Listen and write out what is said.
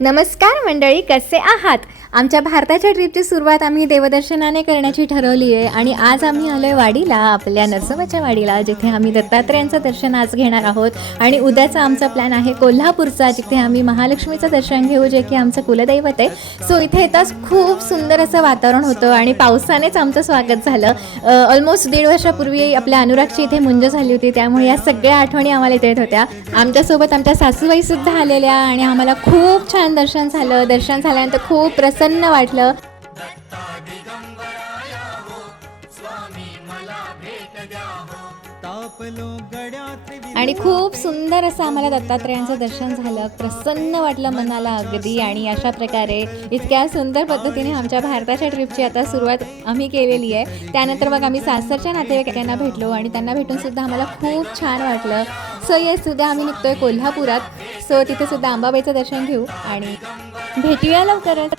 नमस्कार मंडळी कसे आहात? आमच्या भारताच्या ट्रिपची सुरुवात आम्ही देवदर्शनाने करण्याची ठरवली आहे आणि आज आम्ही आलो आहे वाडीला आपल्या नरसोबाच्या वाडीला जिथे आम्ही दत्तात्रेयांचं दर्शन आज घेणार आहोत. आणि उद्याचा आमचा प्लॅन आहे कोल्हापूरचा जिथे आम्ही महालक्ष्मीचं दर्शन घेऊ जे की आमचं कुलदैवत आहे. सो इथे येताच खूप सुंदर असं वातावरण होतं आणि पावसानेच आमचं स्वागत झालं. ऑलमोस्ट दीड वर्षापूर्वी आपल्या अनुरागची इथे मुंज झाली होती त्यामुळे या सगळ्या आठवणी आम्हाला इथे येत होत्या. आमच्यासोबत आमच्या सासूबाई सुद्धा आलेल्या आणि आम्हाला खूप छान दर्शन झालं. दर्शन झाल्यानंतर खूप प्रसन्न वाटलं. आणि खूप सुंदर असं आम्हाला दत्तात्रेयांचं दर्शन झालं. प्रसन्न वाटलं मनाला अगदी आणि अशा प्रकारे इतक्या सुंदर पद्धतीने आमच्या भारताच्या ट्रिपची आता सुरुवात आम्ही केलेली आहे. त्यानंतर मग आम्ही सासरच्या नातेवाईकांना भेटलो आणि त्यांना भेटून सुद्धा आम्हाला खूप छान वाटलं. सो येस सुद्धा आम्ही निघतोय कोल्हापुरात. सो तिथे सुद्धा अंबाबाईचं दर्शन घेऊ आणि भेटूया लवकरच.